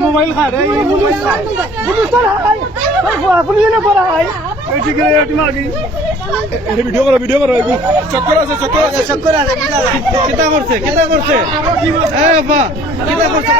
mobile খা রে mobile video করো চক্কর আছে কেটা করছে বা কেটা করছে